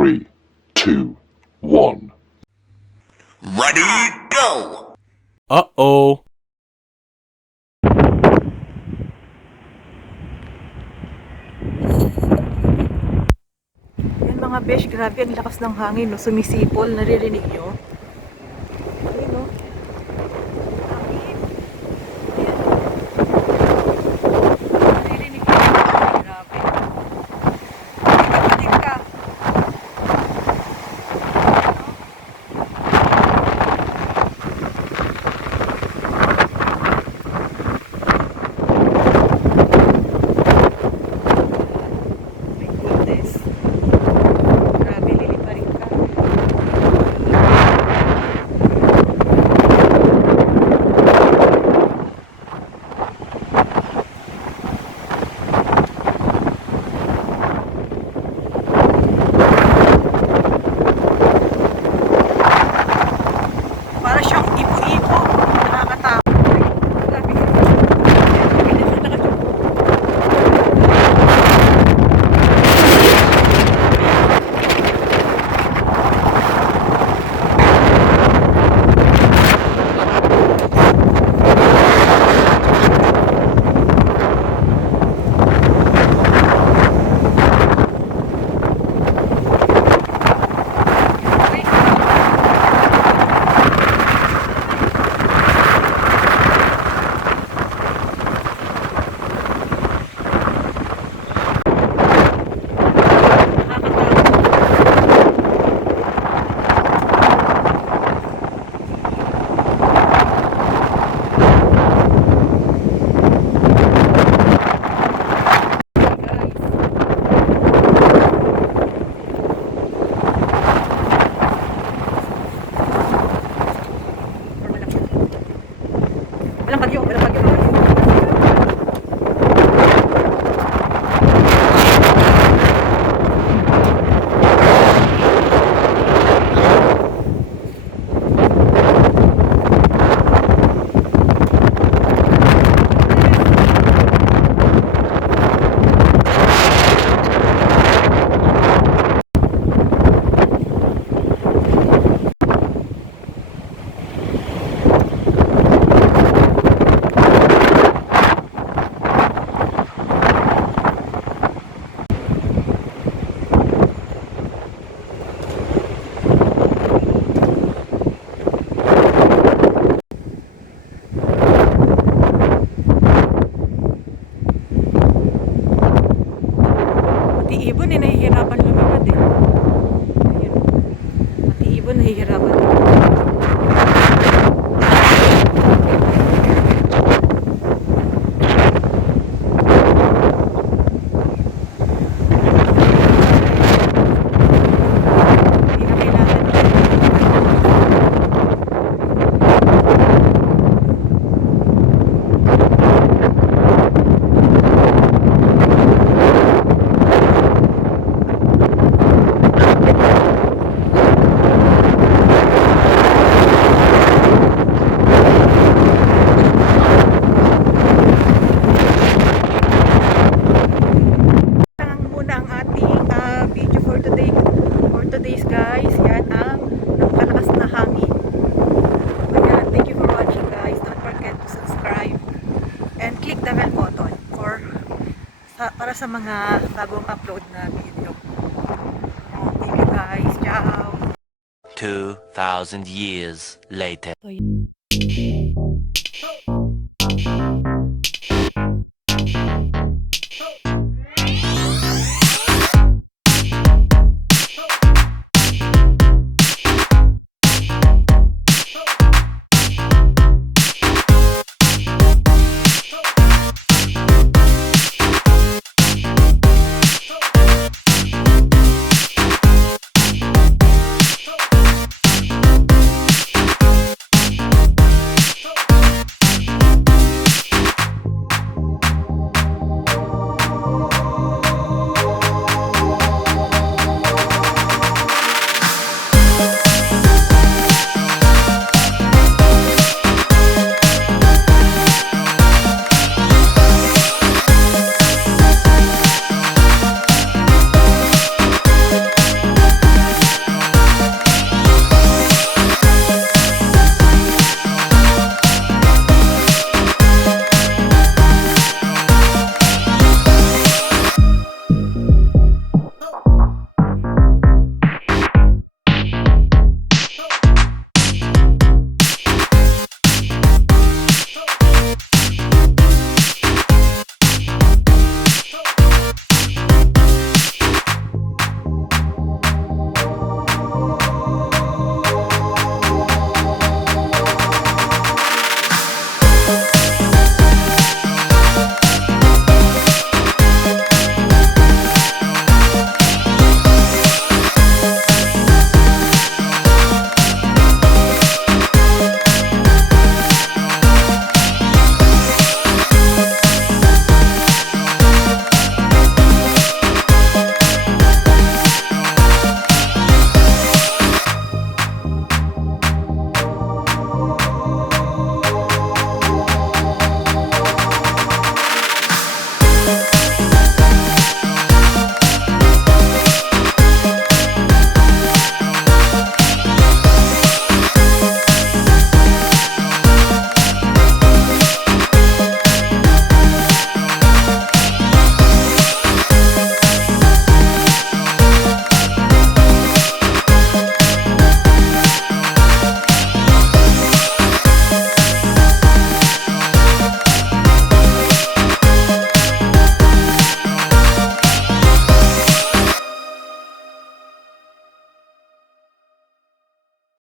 3, 2, 1. Ready, go! Uh-oh. Yan mga besh, grabe ang lakas ng hangin, no? Sumisipol, naririnig nyo? Ayun, no? Hangin. Ayan. Naririnig nyo? Grabe. Kapatid ka. My goodness. Grabe, liliparin ka. Para siyang ipo-ipo. Nakakatakot. Grabe. Walang bagyo, walang bagyo. Pati ibon nahihirapan lumipad eh. Ayun. Pati ibon nahihirapan. Hindi na kailangan. Muna ang ating video for today. For today's guys, yan ang napakalakas na hangin. Ayan, thank you for watching guys. Don't forget to subscribe and click the bell button para sa mga bagong upload na video. Thank you guys. Ciao! 2,000 years later. So,